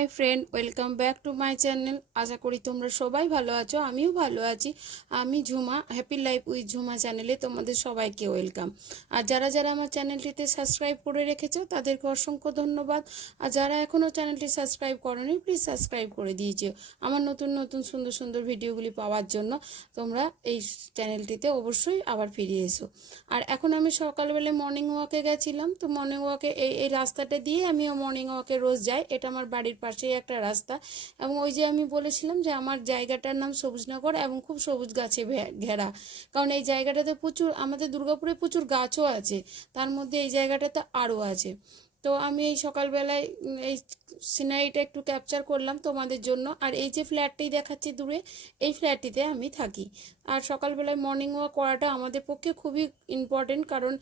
My friend, welcome back to my channel. আশা করি তোমরা সবাই ভালো আছো, আমিও ভালো আছি। আমি Jhuma, happy life with Jhuma চ্যানেলে তোমাদের সবাইকে ওয়েলকাম। আর যারা যারা আমার চ্যানেলটিতে সাবস্ক্রাইব করে রেখেছো তাদেরকে অসংখ্য ধন্যবাদ। আর যারা এখনও চ্যানেলটি সাবস্ক্রাইব করোনি প্লিজ সাবস্ক্রাইব করে দিয়েছো আমার নতুন নতুন সুন্দর সুন্দর ভিডিওগুলি পাওয়ার জন্য। তোমরা এই চ্যানেলটিতে অবশ্যই আবার ফিরে এসো। আর এখন আমি সকালবেলা মর্নিং ওয়াকে গেছিলাম, তো মর্নিং ওয়াকে এই রাস্তাটা দিয়ে আমিও মর্নিং ওয়াকে রোজ যাই। এটা আমার বাড়ির পাশেই একটা রাস্তা, এবং ওই যে আমি বলেছিলাম যে আমার জায়গাটার নাম সবুজনগর এবং খুব সবুজ গাছে ঘেরা। কারণ এই জায়গাটাতে প্রচুর, আমাদের দুর্গাপুরে প্রচুর গাছও আছে, তার মধ্যে এই জায়গাটাতে আরও আছে। তো আমি এই সকালবেলায় এই সিনারিটা একটু ক্যাপচার করলাম তোমাদের জন্য। আর এই যে ফ্ল্যাটটি দেখাচ্ছি দূরে, এই ফ্ল্যাটটিতে আমি থাকি। আর সকালবেলায় মর্নিং ওয়াক করাটা আমাদের পক্ষে খুবই ইম্পর্টেন্ট, কারণ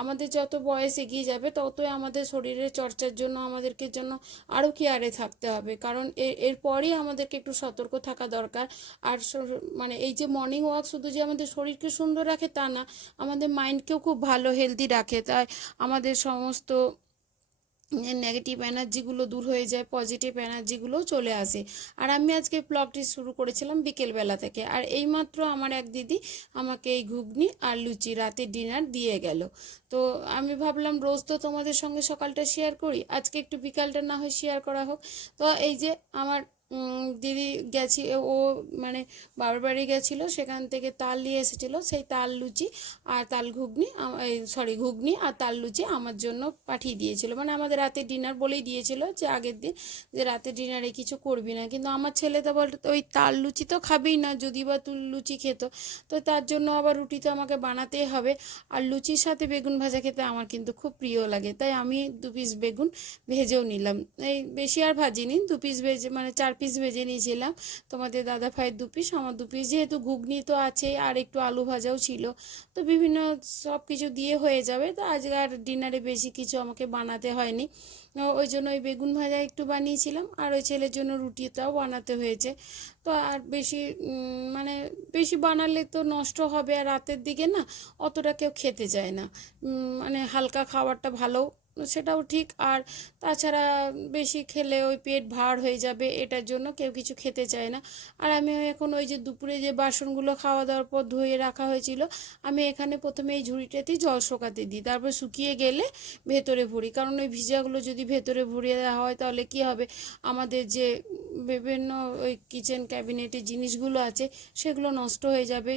আমাদের যত বয়স এগিয়ে যাবে ততই আমাদের শরীরের চর্চার জন্য আমাদেরকে জন্য আরও কেয়ারে থাকতে হবে, কারণ এরপরই আমাদেরকে একটু সতর্ক থাকা দরকার। আর মানে এই যে মর্নিং ওয়াক শুধু যে আমাদের শরীরকে সুন্দর রাখে তা না, আমাদের মাইন্ডকেও খুব ভালো হেলদি রাখে। তাই আমাদের সমস্ত নেগেটিভ এনার্জিগুলো দূর হয়ে যায়, পজিটিভ এনার্জিগুলোও চলে আসে। আর আমি আজকে ব্লগটি শুরু করেছিলাম বিকেলবেলা থেকে, আর এইমাত্র আমার এক দিদি আমাকে এই ঘুগনি আর লুচি রাতের ডিনার দিয়ে গেল। তো আমি ভাবলাম রোজ তো তোমাদের সঙ্গে সকালটা শেয়ার করি, আজকে একটু বিকালটা না হয় শেয়ার করা হোক। তো এই যে আমার দিদি গেছি, ও মানে বাবার বাড়ি গেছিলো, সেখান থেকে তাল নিয়ে এসেছিলো। সেই তাল লুচি আর তাল ঘুগনি, ঘুগনি আর তাল লুচি আমার জন্য পাঠিয়ে দিয়েছিল। মানে আমাদের রাতে ডিনার বলেই দিয়েছিল যে আগের দিন যে রাতে ডিনারে কিছু করবি না, কিন্তু আমার ছেলে তো বলতো ওই তাল লুচি তো খাবেই না, যদি বা তুল লুচি খেত। তো তার জন্য আবার রুটি তো আমাকে বানাতেই হবে। আর লুচির সাথে বেগুন ভাজা খেতে আমার কিন্তু খুব প্রিয় লাগে, তাই আমি 2 পিস বেগুন ভেজেও নিলাম। এই বেশি আর ভাজিনি, 2 পিস ভেজে মানে 4 পিস ভেজে নিয়েছিলাম। তোমাদের দাদা ভাইয়ের 2 পিস, আমার 2 পিস, যেহেতু ঘুগনি তো আছে আর একটু আলু ভাজাও ছিল, তো বিভিন্ন সব কিছু দিয়ে হয়ে যাবে। তো আজকে আর ডিনারে বেশি কিছু আমাকে বানাতে হয়নি, ওই জন্য ওই বেগুন ভাজা একটু বানিয়েছিলাম, আর ওই ছেলের জন্য রুটিটাও বানাতে হয়েছে। তো আর বেশি মানে বেশি বানালে তো নষ্ট হবে, আর রাতের দিকে না অতটা কেউ খেতে চায় না। মানে হালকা খাবারটা ভালো, সেটাও ঠিক। আর তাছাড়া বেশি খেলে ওই পেট ভার হয়ে যাবে, এটার জন্য কেউ কিছু খেতে চায় না। আর আমি এখন ওই যে দুপুরে যে বাসনগুলো খাওয়া দাওয়ার পর ধুয়ে রাখা হয়েছিল, আমি এখানে প্রথমে এই ঝুড়িটাতেই জল শোকাতে দিই, তারপর শুকিয়ে গেলে ভেতরে ভরি। কারণ ওই ভিজাগুলো যদি ভেতরে ভরিয়ে দেওয়া হয় তাহলে কি হবে, আমাদের যে বিভিন্ন ওই কিচেন ক্যাবিনেটের জিনিসগুলো আছে সেগুলো নষ্ট হয়ে যাবে,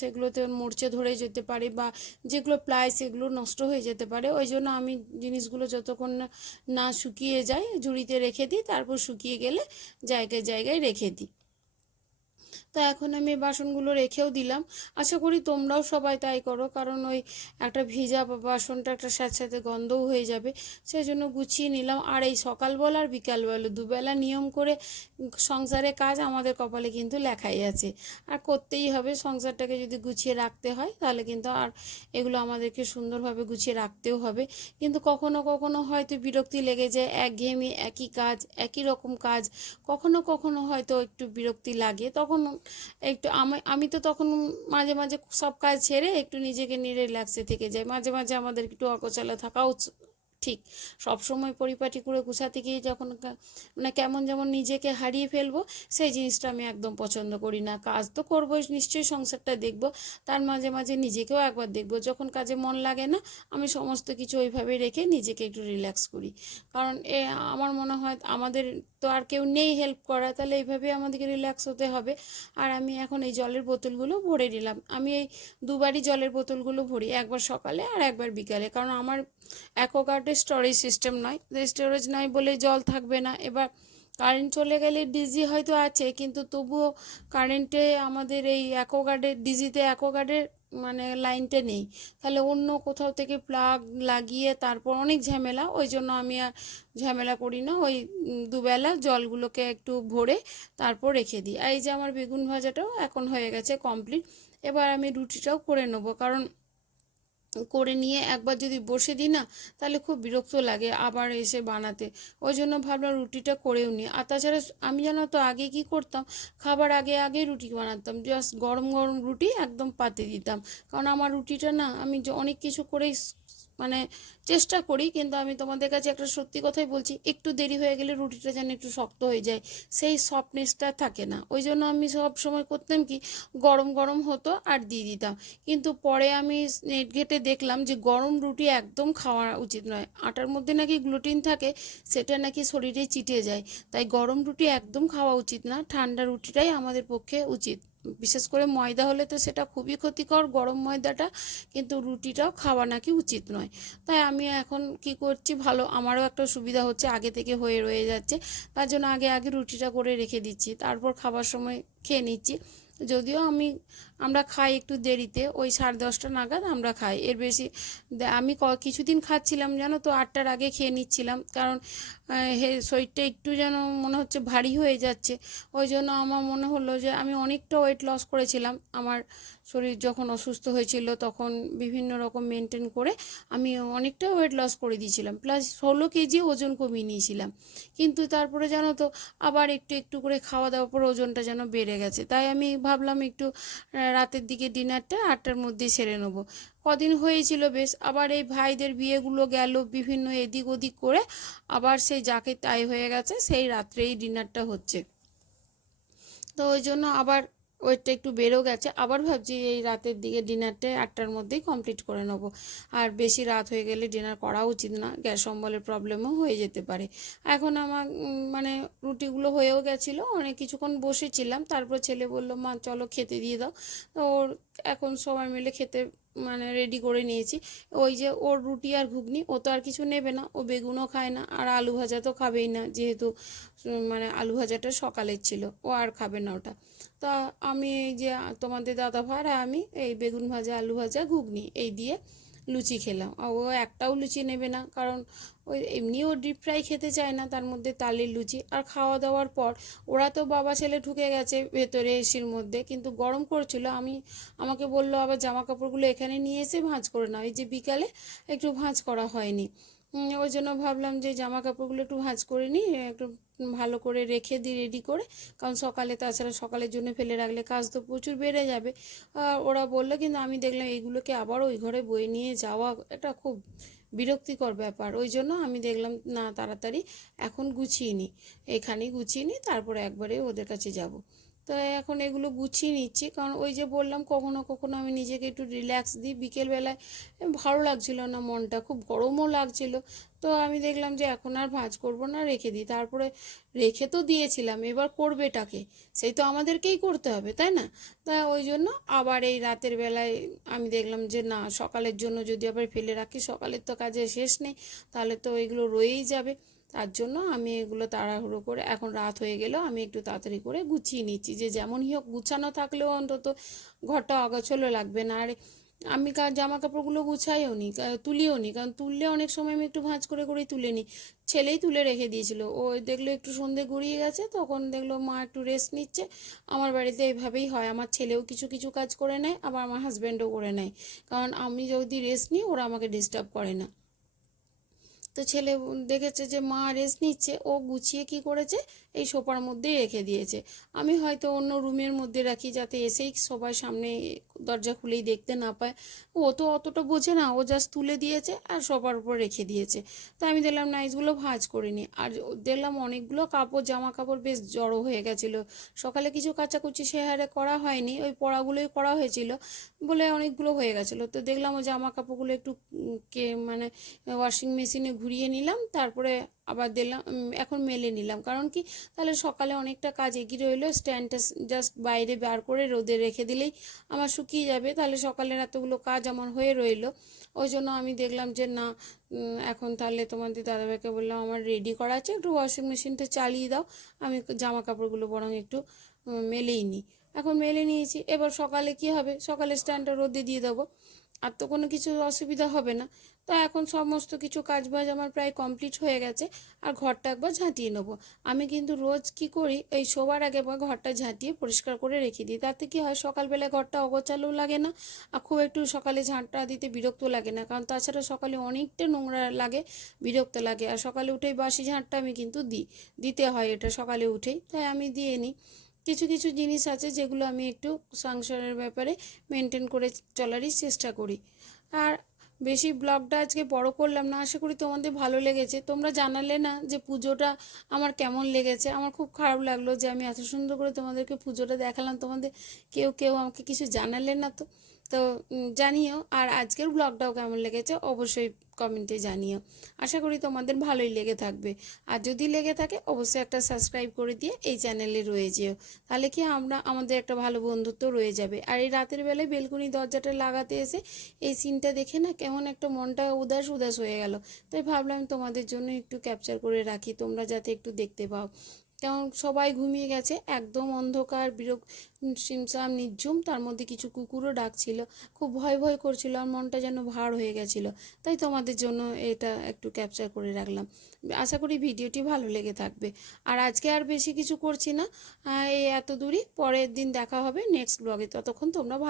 সেগুলোতে মরচে ধরে যেতে পারে, বা যেগুলো প্লাই সেগুলো নষ্ট হয়ে যেতে পারে। ওই জন্য আমি জিনিসগুলো যতক্ষণ না না শুকিয়ে যায় ঝুড়িতে রেখে দিই, তারপর শুকিয়ে গেলে জায়গায় জায়গায় রেখে দিই। তো এখন আমি বাসনগুলো রেখেও দিলাম। আশা করি তোমরাও সবাই তাই করো, কারণ ওই একটা ভিজা বাসনটা একটা স্যাঁতস্যাঁতে গন্ধও হয়ে যাবে, সেই জন্য গুছিয়ে নিলাম। আর এই সকালবেলা আর বিকালবেলা দুবেলা নিয়ম করে সংসারে কাজ আমাদের কপালে কিন্তু লেখাই আছে, আর করতেই হবে। সংসারটাকে যদি গুছিয়ে রাখতে হয় তাহলে কিন্তু আর এগুলো আমাদেরকে সুন্দরভাবে গুছিয়ে রাখতেও হবে। কিন্তু কখনো কখনো হয়তো বিরক্তি লেগে যায়, একঘেয়েমি, একই কাজ, একই রকম কাজ, কখনো কখনো হয়তো একটু বিরক্তি লাগে। তখন একটু আমি তো তখন মাঝে মাঝে সব কাজ ছেড়ে একটু নিজেকে নিয়ে রিল্যাক্সে থেকে যাই। মাঝে মাঝে আমাদের একটু অগোছালো থাকাও ঠিক। সব সময় পরিপাটি করে গুছাতে গিয়ে যখন মানে কেমন যেমন নিজেকে হারিয়ে ফেলবো, সেই জিনিসটা আমি একদম পছন্দ করি না। কাজ তো করবোই নিশ্চয়ই, সংসারটা দেখবো, তার মাঝে মাঝে নিজেকেও একবার দেখবো। যখন কাজে মন লাগে না, আমি সমস্ত কিছু ওইভাবে রেখে নিজেকে একটু রিল্যাক্স করি। কারণ আমার মনে হয় আমাদের তো আর কেউ নেই হেল্প করা, তাহলে এইভাবে আমাদেরকে রিল্যাক্স হতে হবে। আর আমি এখন এই জলের বোতলগুলো ভরে নিলাম। আমি এই দুবারই জলের বোতলগুলো ভরি, একবার সকালে আর একবার বিকালে, কারণ আমার অ্যাকোয়াগার্ডে স্টোরেজ সিস্টেম নয়, স্টোরেজ নয় বলে জল থাকবে না। এবার কারেন্ট চলে গেলে ডিজি হয়তো আছে, কিন্তু তবুও কারেন্টে আমাদের এই অ্যাকোয়াগার্ডের ডিজিতে অ্যাকোয়াগার্ডের মানে লাইনটা নেই, তাহলে অন্য কোথাও থেকে প্লাগ লাগিয়ে তারপর অনেক ঝামেলা। ওই জন্য আমি আর ঝামেলা করি না, ওই দুবেলা জলগুলোকে একটু ভরে তারপর রেখে দিই। আর এই যে আমার বেগুন ভাজাটাও এখন হয়ে গেছে কমপ্লিট। এবার আমি রুটিটাও করে নেবো, কারণ করে নিয়ে একবার যদি বসে দিই না, তাহলে খুব বিরক্ত লাগে আবার এসে বানাতে। ওই জন্য ভাবলাম রুটিটা করেও নিই। আর তাছাড়া আমি জানো তো আগে কি করতাম, খাবার আগে আগে রুটি বানাতাম, জাস্ট গরম গরম রুটি একদম পাতে দিতাম। কারণ আমার রুটিটা না, আমি অনেক কিছু করেই মানে চেষ্টা করি, কিন্তু আমি তোমাদের কাছে একটা সত্যি কথাই বলছি, একটু দেরি হয়ে গেলে রুটিটা যেন একটু শক্ত হয়ে যায়, সেই সফটনেসটা থাকে না। ওই জন্য আমি সব সময় করতাম কি, গরম গরম হতো আর দিয়ে দিতাম। কিন্তু পরে আমি নেট ঘেটে দেখলাম যে গরম রুটি একদম খাওয়া উচিত নয়, আটার মধ্যে নাকি গ্লুটিন থাকে, সেটা নাকি শরীরে চিটে যায়। তাই গরম রুটি একদম খাওয়া উচিত না, ঠান্ডা রুটিটাই আমাদের পক্ষে উচিত। বিশেষ করে ময়দা হলে তো সেটা খুবই ক্ষতিকর, গরম ময়দাটা, কিন্তু রুটিটাও খাওয়া নাকি উচিত নয়। তাই আমি এখন কি করছি, ভালো আমারও একটা সুবিধা হচ্ছে, আগে থেকে হয়ে রয়ে যাচ্ছে, তার জন্য আগে আগে রুটিটা করে রেখে দিচ্ছি, তারপর খাবার সময় খেয়ে নিচ্ছি। যদিও আমরা খাই একটু দেরিতে, ওই 10:30 নাগাদ আমরা খাই, এর বেশি আমি কিছুদিন খাচ্ছিলাম জানো তো, 8টার আগে খেয়ে নিচ্ছিলাম, কারণ শরীরটা একটু যেন মনে হচ্ছে ভারী হয়ে যাচ্ছে। ওই জন্য আমার মনে হলো যে আমি অনেকটা ওয়েট লস করেছিলাম, আমার শরীর যখন অসুস্থ হয়েছিল তখন বিভিন্ন রকম মেনটেন করে আমি অনেকটা ওয়েট লস করে দিয়েছিলাম, প্লাস 16 কেজি ওজন কমিয়ে নিয়েছিলাম। কিন্তু তারপরে জানো তো, আবার একটু একটু করে খাওয়া দাওয়ার পর ওজনটা যেন বেড়ে গেছে, তাই আমি ভাবলাম একটু রাতের দিকে ডিনারটা 8টার মধ্যেই সেরে নেবো। কদিন হয়েছিল বেশ, আবার এই ভাইদের বিয়েগুলো গেল, বিভিন্ন এদিক ওদিক করে আবার সেই যাকে তাই হয়ে গেছে, সেই রাত্রেই ডিনারটা হচ্ছে। তো ওই জন্য আবার ওয়েটটা একটু বেড়েও গেছে, আবার ভাবছি এই রাতের দিকে ডিনারটা 8টার মধ্যেই কমপ্লিট করে নেব। আর বেশি রাত হয়ে গেলে ডিনার করা উচিত না, গ্যাস অম্বলের প্রবলেমও হয়ে যেতে পারে। এখন আমার মানে রুটিগুলো হয়েও গেছিলো, অনেক কিছুক্ষণ বসেছিলাম, তারপর ছেলে বলল মা চলো খেতে দিয়ে দাও। তো ওর এখন সবাই মিলে খেতে মানে রেডি করে নিয়েছি। ওই যে ওর রুটি আর ঘুগনি, ও তো আর কিছু নেবে না, ও বেগুনও খায় না, আর আলু ভাজা তো খাবেই না, যেহেতু মানে আলু ভাজাটা সকালের ছিল, ও আর খাবে না ওটা। তা আমি এই যে তোমাদের দাদা ভাই আর আমি এই বেগুন ভাজা, আলু ভাজা, ঘুগনি এই দিয়ে লুচি খেলাম। আর ও একটাও লুচি নেবে না, কারণ ওই এমনি ও ডিপ ফ্রাই খেতে চায় না, তার মধ্যে তালের লুচি। আর খাওয়া দাওয়ার পর ওরা তো বাবা ছেলে ঢুকে গেছে ভেতরে এসির মধ্যে, কিন্তু গরম করছিল, আমাকে বললো আবার জামা কাপড়গুলো এখানে নিয়ে এসে ভাঁজ করে নাও, এই যে বিকালে একটু ভাঁজ করা হয়নি। ওই জন্য ভাবলাম যে জামা কাপড়গুলো একটু ভাঁজ করে নিই, একটু ভালো করে রেখে দিই রেডি করে, কারণ সকালে, তাছাড়া সকালের জন্য ফেলে রাখলে কাজ তো প্রচুর বেড়ে যাবে। আর ওরা বললো, কিন্তু আমি দেখলাম এইগুলোকে আবার ওই ঘরে বয়ে নিয়ে যাওয়া এটা খুব বিরক্তিকর ব্যাপার। ওই জন্য আমি দেখলাম না, তাড়াতাড়ি এখন গুছিয়ে নিই, এখানেই গুছিয়ে নিই, তারপরে একবারে ওদের কাছে যাব। তো এখন এগুলো গুছিয়ে নিচ্ছি, কারণ ওই যে বললাম কখনো কখনো আমি নিজেকে একটু রিল্যাক্স দিই বিকেলবেলায়। ভালো লাগছিল না, মনটা খুব গরমও লাগছিল। তো আমি দেখলাম যে এখন আর ভাঁজ করব না, রেখে দিই। তারপরে রেখে তো দিয়েছিলাম, এবার করবেটাকে, সেই তো আমাদেরকেই করতে হবে, তাই না? তা ওই জন্য আবার এই রাতের বেলায় আমি দেখলাম যে না, সকালের জন্য যদি আবার ফেলে রাখি, সকালের তো কাজের শেষ নেই, তাহলে তো এগুলো রয়েই যাবে। তার জন্য আমি এগুলো তাড়াহুড়ো করে, এখন রাত হয়ে গেলেও আমি একটু তাড়াতাড়ি করে গুছিয়ে নিচ্ছি, যে যেমনই হোক গুছানো থাকলেও অন্তত ঘরটা অগোছালো লাগবে না। আর আমি জামা কাপড়গুলো গুছাইও নি, তুলিও নি, কারণ তুললে অনেক সময় আমি একটু ভাঁজ করে করেই তুলে নিই। ছেলেই তুলে রেখে দিয়েছিল, ও দেখলো একটু সন্ধে গড়িয়ে গেছে, তখন দেখলো মা একটু রেস্ট নিচ্ছে। আমার বাড়িতে এইভাবেই হয়, আমার ছেলেও কিছু কিছু কাজ করে নেয়, আবার আমার হাজব্যান্ডও করে নেয়, কারণ আমি যদি রেস্ট নিই ওরা আমাকে ডিস্টার্ব করে না। তো ছেলে দেখেছে যে মা রেস্ট নিচ্ছে, ও গুছিয়ে কি করেছে, এই সোফার মধ্যেই রেখে দিয়েছে। আমি হয়তো অন্য রুমের মধ্যে রাখি, যাতে এসেই সবার সামনে দরজা খুলেই দেখতে না পায়। ও তো অতটা বোঝে না, ও জাস্ট তুলে দিয়েছে আর সোফার উপর রেখে দিয়েছে। তো আমি দেখলাম নাইসগুলো ভাঁজ করিনি, আর দেখলাম অনেকগুলো কাপড়, জামা কাপড় বেশ জড়ো হয়ে গেছিলো। সকালে কিছু কাচাকুচি সে হারে করা হয়নি, ওই পড়াগুলোই করা হয়েছিল বলে অনেকগুলো হয়ে গেছিলো। তো দেখলাম ওই জামা কাপড়গুলো একটু মানে ওয়াশিং মেশিনে ঘুরিয়ে নিলাম, তারপরে আবার দিলাম, এখন মেলে নিলাম, কারণ কি, তাহলে সকালে অনেকটা কাজ এগিয়ে রইলো, স্ট্যান্ডটা জাস্ট বাইরে বার করে রোদে রেখে দিলেই আমার শুকিয়ে যাবে, তাহলে সকালের এতগুলো কাজ আমার হয়ে রইলো। ওই জন্য আমি দেখলাম যে না, এখন তাহলে তোমাদের দাদাভাইকে বললাম আমার রেডি করা আছে, একটু ওয়াশিং মেশিনটা চালিয়ে দাও, আমি জামা কাপড়গুলো বরং একটু মেলেই নিই। এখন মেলে নিয়েছি, এবার সকালে কি হবে, সকালে স্ট্যান্ডটা রোদে দিয়ে দেবো, আর তো কোনো কিছু অসুবিধা হবে না। তো এখন সমস্ত কিছু কাজবাজ আমার প্রায় কমপ্লিট হয়ে গেছে, আর ঘরটা একবার ঝাঁটিয়ে নেবো। আমি কিন্তু রোজ কি করি, এই শোবার আগে একবার ঘরটা ঝাঁটিয়ে পরিষ্কার করে রেখে দিই, তাতে কি হয়, সকালবেলা ঘরটা অগোছালো লাগে না, আর খুব একটু সকালে ঝাঁটটা দিতে বিরক্ত লাগে না, কারণ তাছাড়া সকালে অনেকটা নোংরা লাগে, বিরক্ত লাগে। আর সকালে উঠেই বাসি ঝাঁটটা আমি কিন্তু দিতে হয়, এটা সকালে উঠেই, তাই আমি দিয়ে নিই। কিছু কিছু জিনিস আছে যেগুলো আমি একটু সংসারের ব্যাপারে মেনটেন করে চলারই চেষ্টা করি। আর বেশি ব্লগটা আজকে বড় করলাম না, আশা করি তোমাদের ভালো লেগেছে। তোমরা জানালে না যে পুজোটা আমার কেমন লেগেছে। আমার খুব খারাপ লাগলো যে আমি এত সুন্দর করে তোমাদেরকে পুজোটা দেখালাম, তোমাদের কেউ কেউ আমাকে কিছু জানালে না। তো তো জানিও। আর আজকের ব্লগটাও কেমন লেগেছে অবশ্যই কমেন্টে জানিও। আশা করি তোমাদের ভালোই লেগে থাকবে। আর যদি লেগে থাকে অবশ্যই একটা সাবস্ক্রাইব করে দিয়ে এই চ্যানেলে রয়ে যেও। তাহলে কি আমাদের একটা ভালো বন্ধুত্ব রয়ে যাবে। আর এই রাতের বেলায় বেলকনি দরজাটা লাগাতে এসে এই সিনটা দেখে না কেমন একটা মনটা উদাস উদাস হয়ে গেল। তাই ভাবলাম তোমাদের জন্য একটু ক্যাপচার করে রাখি, তোমরা যাতে একটু দেখতে পাও। কারণ সবাই ঘুমিয়ে গেছে, একদম অন্ধকার, সিমসাম নিঝুম, তার মধ্যে কিছু কুকুরও ডাকছিল। খুব ভয় ভয় করছিল, আর মনটা যেন ভার হয়ে গেছিলো। তাই তোমাদের জন্য এটা একটু ক্যাপচার করে রাখলাম। আশা করি ভিডিওটি ভালো লেগে থাকবে। আর আজকে আর বেশি কিছু করছি না, এই এত দূরই। পরের দিন দেখা হবে নেক্সট ব্লগে। ততক্ষণ তোমরা ভালো